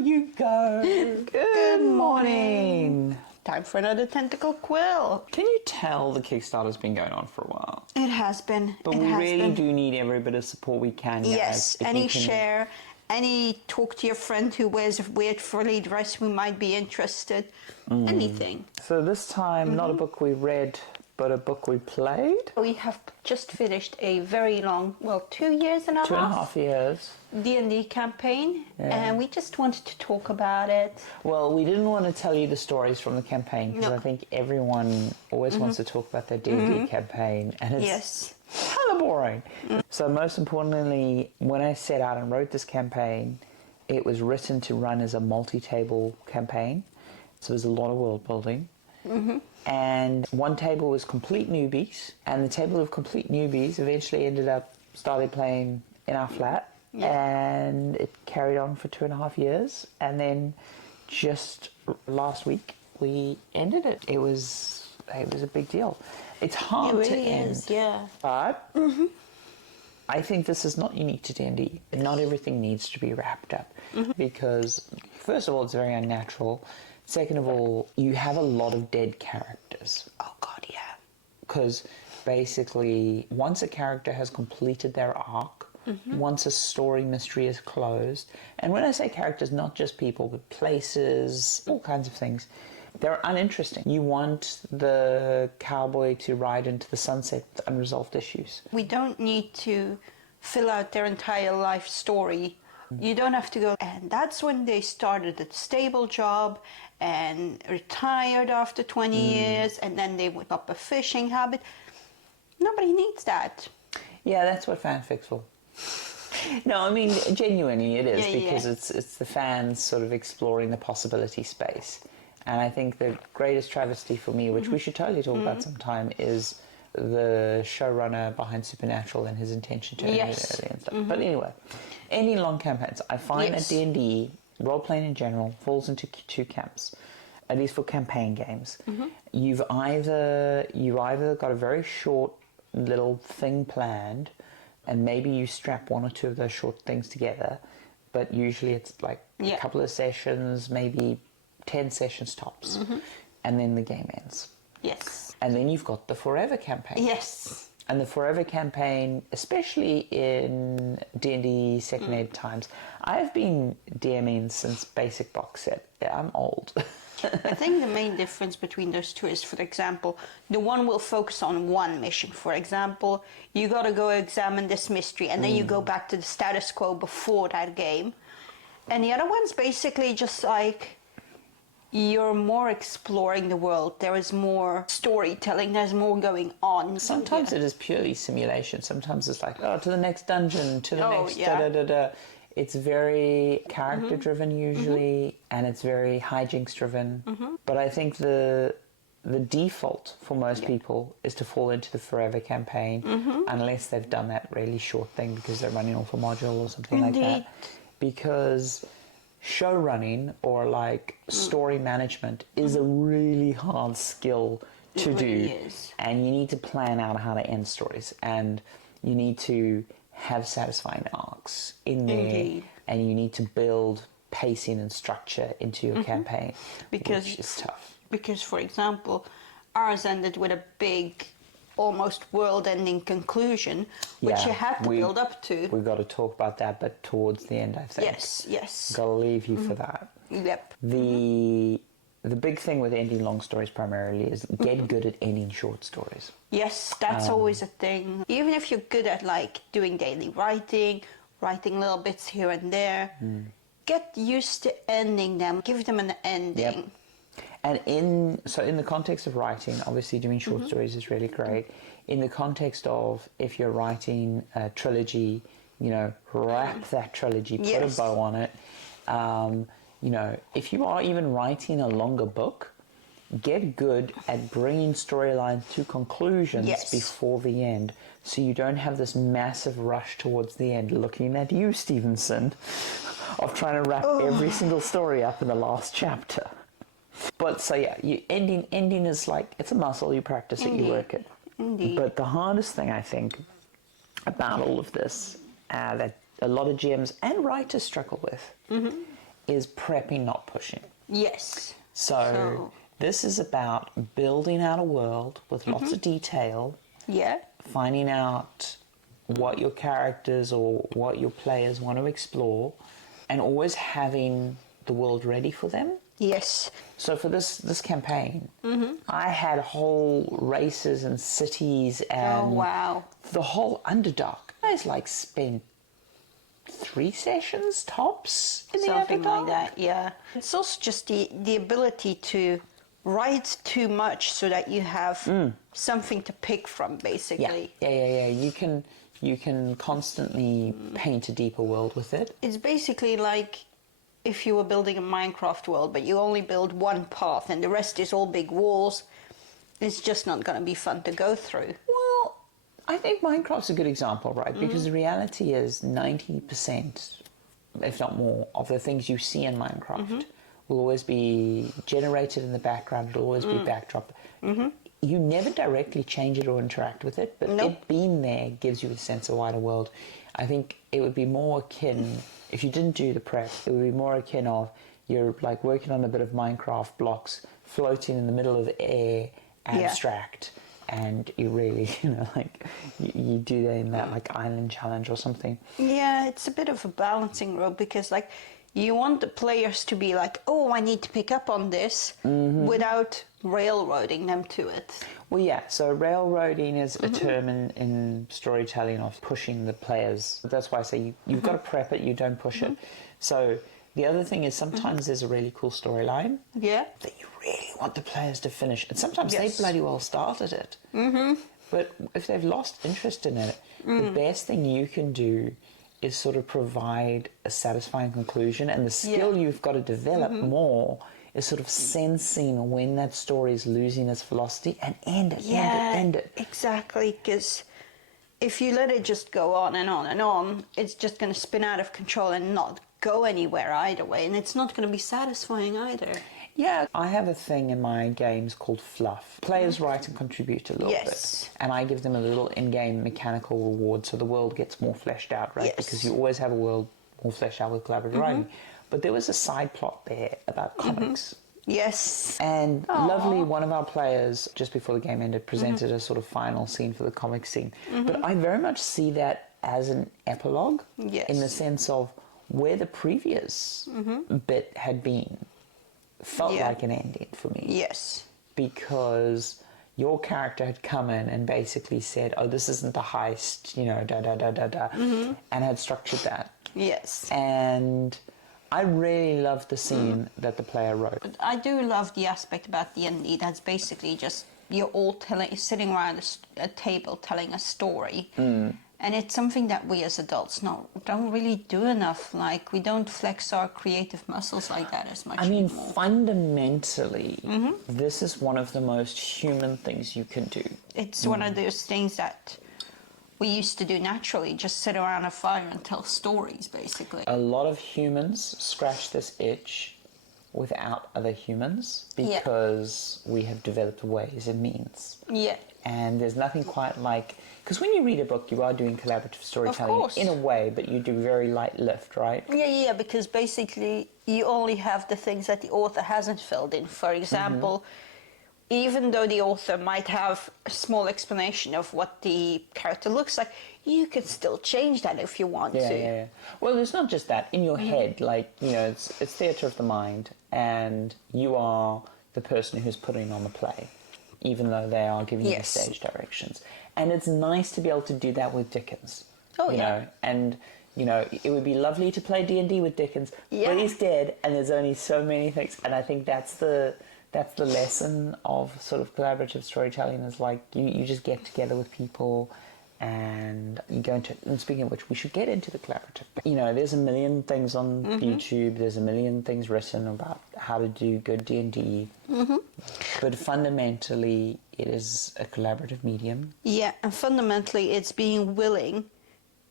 you go. Good morning. Time for another tentacle quill. Can you tell the Kickstarter's been going on for a while? It has been. But we really do need every bit of support we can, guys. Yes, any share, any talk to your friend who wears a weird frilly dress who might be interested. Anything. So this time, not a book we read, but a book we played. We have just finished a very long, 2 years and a half. 2.5 years. D&D campaign, Yeah. and we just wanted to talk about it. Well, we didn't want to tell you the stories from the campaign because No. I think everyone always wants to talk about their D&D campaign, and it's Yes. hella boring. So most importantly, when I set out and wrote this campaign, it was written to run as a multi-table campaign. So there's a lot of world building. And one table was complete newbies, and the table of complete newbies eventually ended up started playing in our flat. And it carried on for 2.5 years, and then just last week we ended it. It was a big deal. It's hard It to really end, is, yeah. but I think this is not unique to D&D. Not everything needs to be wrapped up because, first of all, it's very unnatural. Second of all, you have a lot of dead characters. Oh, God, yeah. Because basically, once a character has completed their arc, once a story mystery is closed, and when I say characters, not just people, but places, all kinds of things, they're uninteresting. You want the cowboy to ride into the sunset with unresolved issues. We don't need to fill out their entire life story. You don't have to go, and that's when they started a stable job and retired after 20 years, and then they went up a fishing habit. Nobody needs that. Yeah, that's what fanfic's for. No, I mean, genuinely it is, because it's the fans sort of exploring the possibility space. And I think the greatest travesty for me, which we should totally talk about sometime, is the showrunner behind Supernatural and his intention to end it early and stuff. But anyway, ending long campaigns. I find that D&D, role-playing in general, falls into two camps, at least for campaign games. You've either got a very short little thing planned, and maybe you strap one or two of those short things together, but usually it's like a couple of sessions, maybe 10 sessions tops, and then the game ends. Yes. And then you've got the Forever campaign. Yes. And the Forever campaign, especially in D&D second ed times, I've been DMing since basic box set. Yeah, I'm old. I think the main difference between those two is, for example, the one will focus on one mission. For example, you got to go examine this mystery, and then you go back to the status quo before that game. And the other one's basically just like you're more exploring the world. There is more storytelling. There's more going on. Sometimes it is purely simulation. Sometimes it's like, to the next dungeon, to the next da-da-da-da. It's very character-driven usually, and it's very hijinks-driven. But I think the default for most people is to fall into the Forever campaign, unless they've done that really short thing because they're running off a module or something like that. Because show running or like story management is a really hard skill to do, and you need to plan out how to end stories, and you need to have satisfying arcs in there, and you need to build pacing and structure into your campaign, which is tough. Because, for example, ours ended with a big, almost world-ending conclusion, which you had to build up to. We've got to talk about that, but towards the end, I think. Yes. Got to leave you for that. Yep. The big thing with ending long stories primarily is get good at ending short stories. Yes, that's always a thing. Even if you're good at like doing daily writing little bits here and there, get used to ending them. Give them an ending. And in the context of writing, obviously doing short stories is really great. In the context of if you're writing a trilogy, wrap that trilogy, put a bow on it. If you are even writing a longer book, get good at bringing storylines to conclusions before the end, so you don't have this massive rush towards the end. Looking at you, Stevenson, of trying to wrap every single story up in the last chapter. But so ending is like, it's a muscle, you practice it, you work it. Indeed. But the hardest thing I think about all of this that a lot of GMs and writers struggle with is prepping, not pushing. Yes. So this is about building out a world with lots of detail. Yeah. Finding out what your characters or what your players want to explore, and always having the world ready for them. Yes. So for this campaign, I had whole races and cities and the whole Underdark. I like spent 3 sessions tops in Something the Underdark. like that, yeah. It's also just the ability to write too much so that you have something to pick from, basically. Yeah. You can constantly paint a deeper world with it. It's basically like if you were building a Minecraft world, but you only build one path and the rest is all big walls. It's just not going to be fun to go through. Well, I think Minecraft's a good example, right? Because the reality is 90%, if not more, of the things you see in Minecraft will always be generated in the background. It'll always be backdrop. You never directly change it or interact with it, but it being there gives you a sense of wider world. I think it would be more akin, if you didn't do the prep, it would be more akin of you're like working on a bit of Minecraft blocks floating in the middle of the air, abstract, and you really, you do that in that like island challenge or something. Yeah, it's a bit of a balancing road because like you want the players to be like, oh, I need to pick up on this without railroading them to it. Well, yeah, so railroading is a term in storytelling of pushing the players. That's why I say you've got to prep it, you don't push it. So the other thing is sometimes there's a really cool storyline that you really want the players to finish. And sometimes they bloody well started it. But if they've lost interest in it, the best thing you can do is sort of provide a satisfying conclusion, and the skill you've got to develop more is sort of sensing when that story is losing its velocity and end it. Exactly, because if you let it just go on and on and on, it's just going to spin out of control and not go anywhere either way, and it's not going to be satisfying either. Yeah, I have a thing in my games called fluff. Players write and contribute a little bit, and I give them a little in-game mechanical reward so the world gets more fleshed out, right? Because you always have a world more fleshed out with collaborative writing. But there was a side plot there about comics. Yes. And lovely, one of our players, just before the game ended, presented a sort of final scene for the comic scene. But I very much see that as an epilogue in the sense of where the previous bit had been. Felt like an ending for me. Yes. Because your character had come in and basically said, oh, this isn't the heist, and had structured that. Yes. And I really loved the scene that the player wrote. I do love the aspect about D&D that's basically just you're all sitting around a table telling a story. And it's something that we as adults don't really do enough. Like, we don't flex our creative muscles like that as much anymore. Fundamentally, this is one of the most human things you can do. It's one of those things that we used to do naturally, just sit around a fire and tell stories, basically. A lot of humans scratch this itch without other humans because we have developed ways and means. Yeah. And there's nothing quite like... Because when you read a book, you are doing collaborative storytelling in a way, but you do very light lift, right? Yeah, because basically you only have the things that the author hasn't filled in. For example, even though the author might have a small explanation of what the character looks like, you can still change that if you want to. Yeah. Well, it's not just that. In your head, it's theatre of the mind, and you are the person who's putting on the play, even though they are giving you the stage directions. And it's nice to be able to do that with Dickens. You know? And, it would be lovely to play D&D with Dickens, but he's dead, and there's only so many things. And I think that's the lesson of sort of collaborative storytelling is like you just get together with people and you go into... And speaking of which, we should get into the collaborative. There's a million things on YouTube. There's a million things written about how to do good D&D. But fundamentally, it is a collaborative medium. Yeah, and fundamentally, it's being willing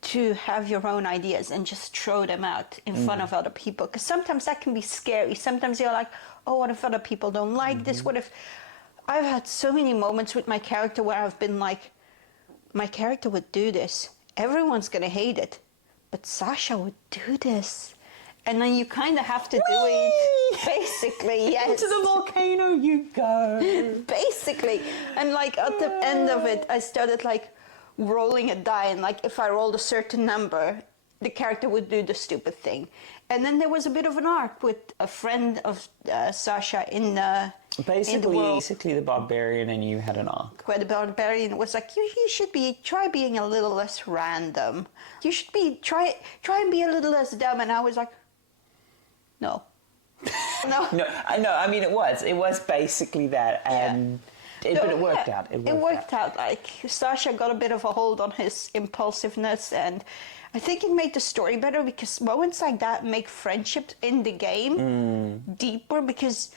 to have your own ideas and just throw them out in front of other people. Because sometimes that can be scary. Sometimes you're like, oh, what if other people don't like this? What if... I've had so many moments with my character where I've been like, my character would do this. Everyone's going to hate it. But Sasha would do this. And then you kind of have to do it, basically, yes. Into the volcano you go. Basically. And like at the end of it, I started like rolling a die, and like if I rolled a certain number, the character would do the stupid thing. And then there was a bit of an arc with a friend of Sasha in the world. Basically, the barbarian and you had an arc. Where the barbarian was like, you should try being a little less random. You should try and be a little less dumb. And I was like, no. No. No, I know. I mean, it was basically that, and but it worked out. It worked out. Like Sasha got a bit of a hold on his impulsiveness, and I think it made the story better because moments like that make friendships in the game deeper, because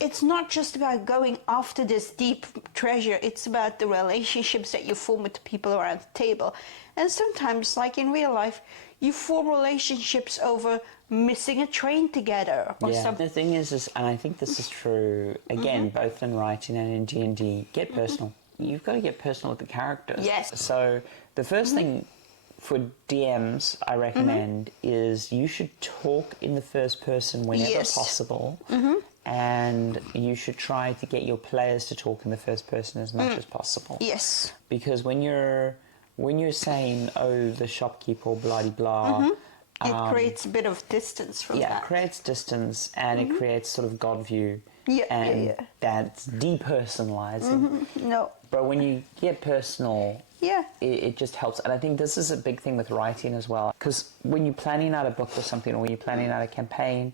it's not just about going after this deep treasure, it's about the relationships that you form with the people around the table. And sometimes, like in real life, you form relationships over missing a train together or something. The thing is, and I think this is true, again, both in writing and in D&D, get personal. You've got to get personal with the characters. Yes. So the first thing for DMs I recommend is you should talk in the first person whenever possible. And you should try to get your players to talk in the first person as much as possible. Yes. Because when you're saying, oh, the shopkeeper, blah blah, it creates a bit of distance from that. Yeah, it creates distance, and it creates sort of God view. That's depersonalizing. No. But when you get personal, Yeah. it just helps. And I think this is a big thing with writing as well. Because when you're planning out a book or something, or when you're planning out a campaign,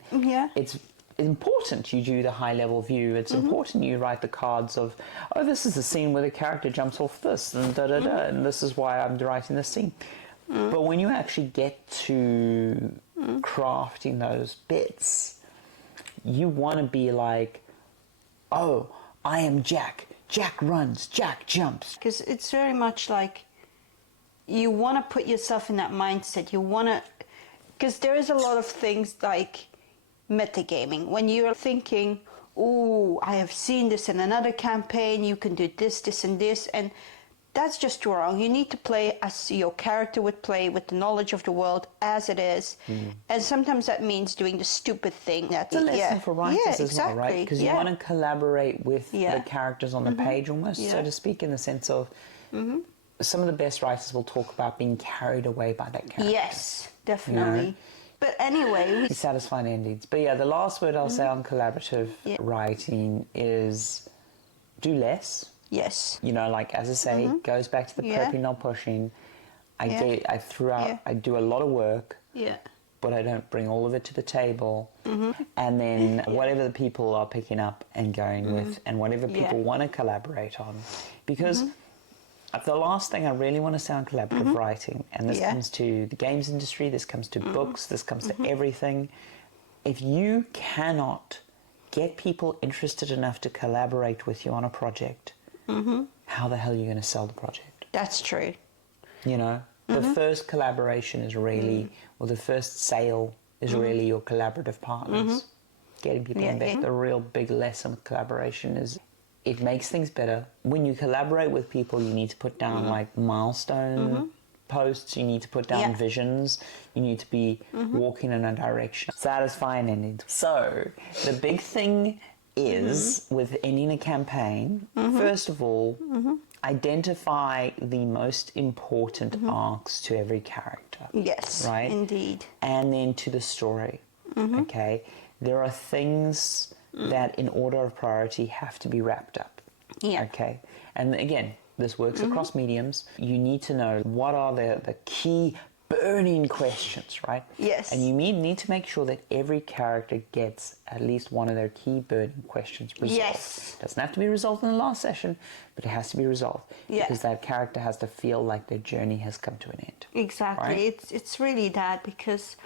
it's important you do the high-level view. It's important you write the cards of, oh, this is the scene where the character jumps off this, and da-da-da, and this is why I'm writing this scene. But when you actually get to crafting those bits, you want to be like, oh, I am Jack. Jack runs, Jack jumps. Because it's very much like you want to put yourself in that mindset. You want to, because there is a lot of things like metagaming. When you're thinking, oh, I have seen this in another campaign, you can do this, this, and this, and that's just wrong. You need to play as your character would play, with the knowledge of the world as it is. And sometimes that means doing the stupid thing. That's a lesson for writers as well, right? Because you want to collaborate with the characters on the page almost, so to speak, in the sense of some of the best writers will talk about being carried away by that character. Yes, definitely. You know? But anyway, satisfying endings. But yeah, the last word I'll say on collaborative writing is do less. Yes. You know, like as I say, goes back to the prepping, not pushing. I do a lot of work. Yeah. But I don't bring all of it to the table. And then whatever the people are picking up and going with, and whatever people want to collaborate on. Because the last thing I really want to say on collaborative writing, and this comes to the games industry, this comes to books, this comes to everything. If you cannot get people interested enough to collaborate with you on a project, how the hell are you going to sell the project? That's true. You know, the first collaboration is really, or the first sale is really your collaborative partners. Getting people in bed. The real big lesson with collaboration is it makes things better. When you collaborate with people, you need to put down like milestone posts, you need to put down visions, you need to be walking in a direction. Satisfying endings. So, the big thing is, with ending a campaign, first of all, identify the most important arcs to every character. Yes, right? Indeed. And then to the story, okay? There are things that in order of priority have to be wrapped up, okay? And again, this works across mediums. You need to know what are the key burning questions, right? Yes. And you need to make sure that every character gets at least one of their key burning questions resolved. Yes. It doesn't have to be resolved in the last session, but it has to be resolved. Because that character has to feel like their journey has come to an end. Exactly. Right? It's really that, because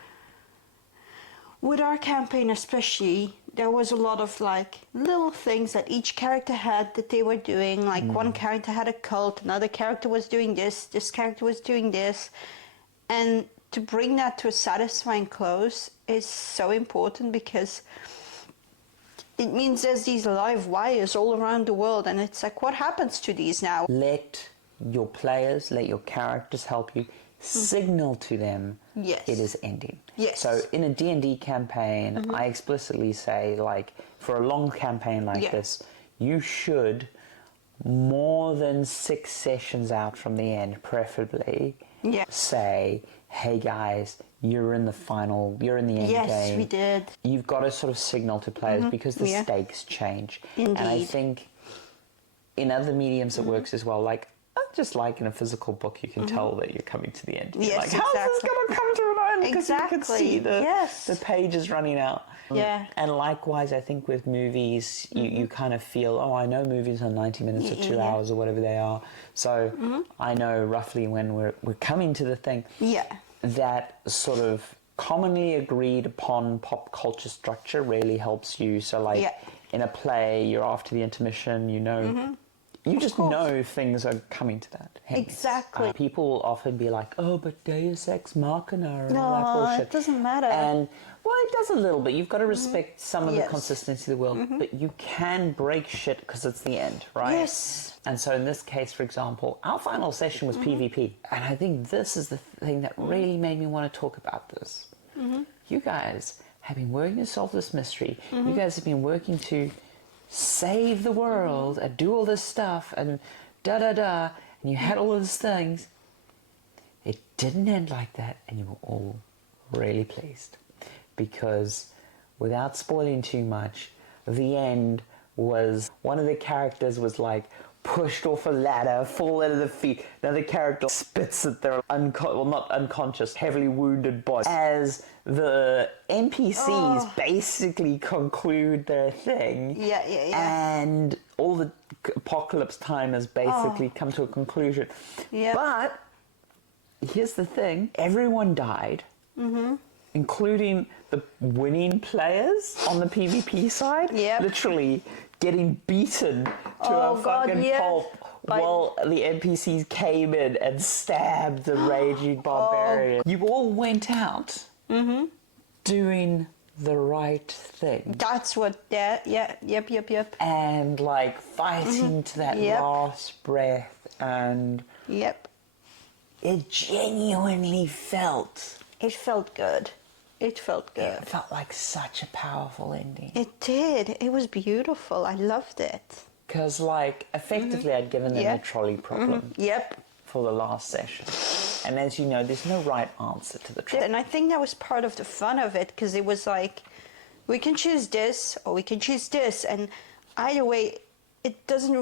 with our campaign especially, there was a lot of like little things that each character had that they were doing. Like one character had a cult, another character was doing this character was doing this. And to bring that to a satisfying close is so important, because it means there's these live wires all around the world, and it's like, what happens to these now? Let your players, let your characters help you. signal to them Yes. it is ending. Yes. So in a D&D campaign, I explicitly say, like, for a long campaign like this, you should, more than 6 sessions out from the end, preferably, say, hey guys, you're in the end Yes, game. we did. You've got to sort of signal to players because the stakes change. Indeed. And I think in other mediums it works as well. Like, just like in a physical book, you can tell that you're coming to the end. You're Yes, like, how's this going to come to an end? Because you can see the pages running out. Yeah. And likewise, I think with movies, you kind of feel, oh, I know movies are 90 minutes or 2 hours or whatever they are. So I know roughly when we're coming to the thing. Yeah. That sort of commonly agreed upon pop culture structure really helps you. So like in a play, you're after the intermission, you know, you just know things are coming to that. Hence, Exactly. People will often be like, oh, but Deus Ex Machina and all that No, bullshit. it doesn't matter. And, well, it does a little bit. You've got to respect some of the consistency of the world, but you can break shit because it's the end, right? Yes. And so in this case, for example, our final session was PvP. And I think this is the thing that really made me want to talk about this. You guys have been working to solve this mystery. You guys have been working to save the world and do all this stuff and da-da-da. And you had all of these things. It didn't end like that, and you were all really pleased. Because without spoiling too much, the end was one of the characters was like pushed off a ladder, fallen at the feet. Another character spits at their not unconscious, heavily wounded body. As the NPCs basically conclude their thing, and all the apocalypse time has basically come to a conclusion. But here's the thing: everyone died, including the winning players on the PvP side. Literally getting beaten to a fucking pulp while the NPCs came in and stabbed the raging barbarian. You all went out doing the right thing. That's what, yep. And like fighting to that last breath, and it genuinely felt. It felt good. It felt good. It felt like such a powerful ending. It did. It was beautiful. I loved it. Because, like, effectively I'd given them a trolley problem. Yep. For the last session. And as you know, there's no right answer to the trolley. And I think that was part of the fun of it, because it was like, we can choose this or we can choose this. And either way, it didn't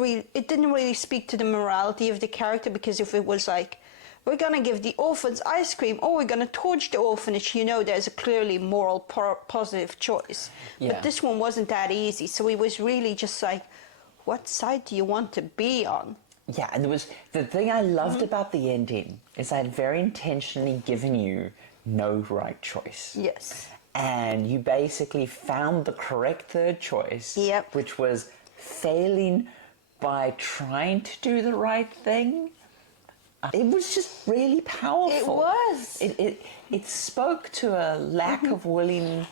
really speak to the morality of the character, because if it was like, we're going to give the orphans ice cream or we're going to torch the orphanage, you know, there's a clearly moral positive choice. But this one wasn't that easy. So it was really just like, what side do you want to be on? Yeah, and there was the thing I loved about the ending is I had very intentionally given you no right choice. Yes. And you basically found the correct third choice, which was failing by trying to do the right thing. It was just really powerful. It was. It spoke to a lack of willing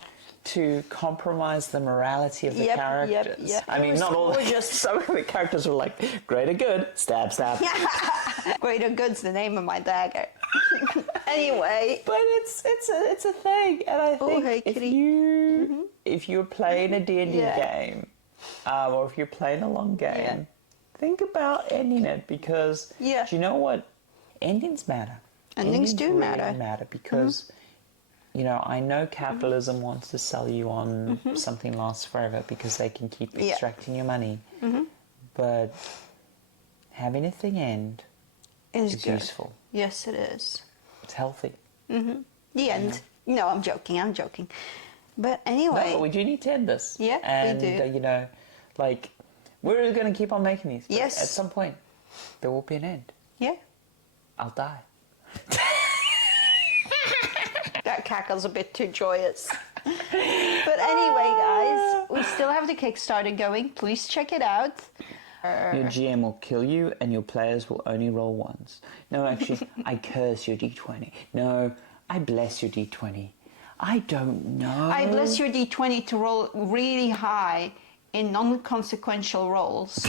to compromise the morality of the characters. I mean, not all. Some of the characters were like, greater good, stab, stab. Greater good's the name of my dagger. Anyway, but it's a thing, and I think if you're playing a D&D game, or if you're playing a long game, think about ending it, because do you know what? Endings matter. Endings do really matter. Because you know, I know capitalism wants to sell you on something lasts forever because they can keep extracting your money. But having a thing end is useful. Yes, it is. It's healthy. The end. No, I'm joking. But anyway. No, but we do need to end this. Yeah, and, we do. You know, like, we're going to keep on making these. But yes. At some point, there will be an end. Yeah. I'll die. That cackle's a bit too joyous. But anyway, guys, we still have the Kickstarter going. Please check it out. Your GM will kill you and your players will only roll ones. No, actually, I curse your D20. No, I bless your D20. I don't know. I bless your D20 to roll really high in non-consequential rolls.